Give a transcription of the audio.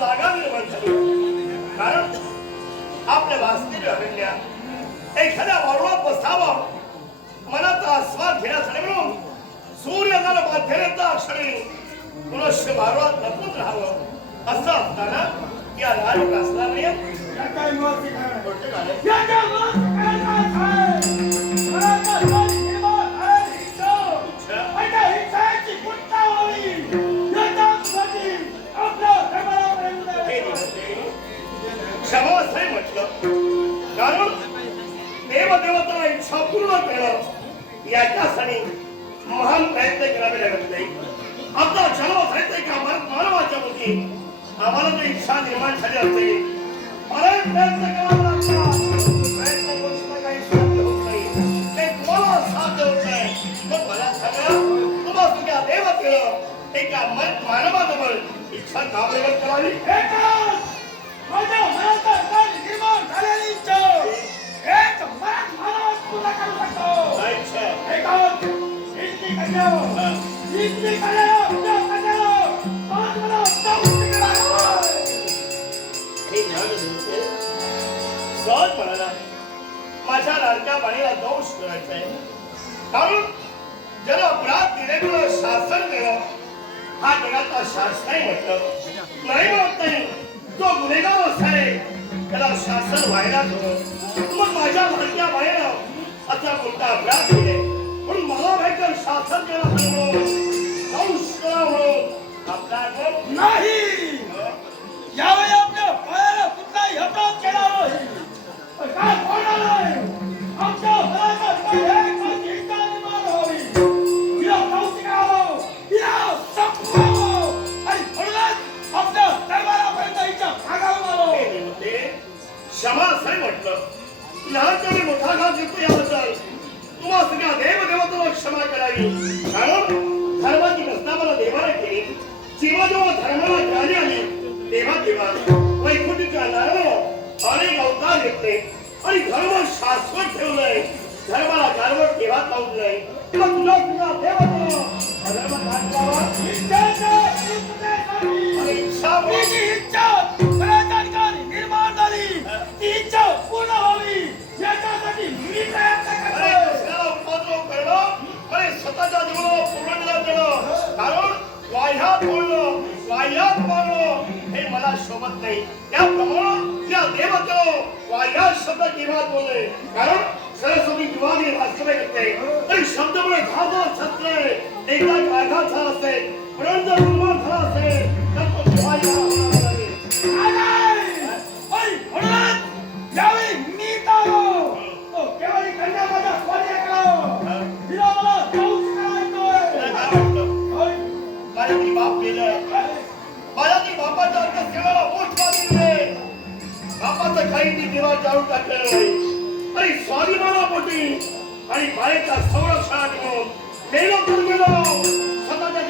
जागा निर्माण झाली. कारण आपल्या वास्तव्य अरण्या एखाद्या वारुळात बसावं मनाचा आस्वाद घेण्यासाठी म्हणून सूर्यदाला मध्यरेचा क्षणी पुनश्य वारुळात लपून राहावं असं असताना या राजकासला नाही या काय कारण देवदेवताला इच्छा पूर्ण करणं याच्यासाठी महान प्रयत्न करावे लागत नाही. आपला जन्म झाले का? भारत मानवाच्या मुखी आम्हाला जर इच्छा निर्माण झाली असते. अनेक प्रयत्न करावा लागला. एका मानवाजवळ इच्छा का प्रगट करावी? माझ्या मनात निर्माण झालेली इच्छा. माझ्या लाडक्या बाणीला दोष करायचा आहे. कारण ज्याला अपराध दिले शासन देणं हा जगातला शासन आहे म्हटलं. नाही म्हणत नाही. जो गुन्हेगार असताय त्याला शासन व्हायला हवं मग माझ्या लाडक्या बाहेर असा कोणता अपराध केले पण मला भेटल शासन त्याला सांगलो दोष आपला नाही. क्षमा कारण धर्माची प्रस्तावना केली जेव्हा जेव्हा धर्माला आली तेव्हा तेव्हा वैकुंठीच्या अनेक अवतार घेतले आणि धर्म शाश्वत ठेवलंय धर्माला गारवट तेव्हा पावलंय तेव्हा तुला मला नाही त्याप्रमाणे त्या देवतेला या शब्द जीवात बोलले. कारण सरस्वती जीवाने वास्तव्य करते आणि शब्दमुळे घात शस्त्र एकदा आघात झाला असेल ती दिवा जाळून टाकलेलं नाही आणि स्वाभिमाना पोटी आणि बाळेच्या संरक्षणात म्हणून मेलो तर मेलो स्वतःच्या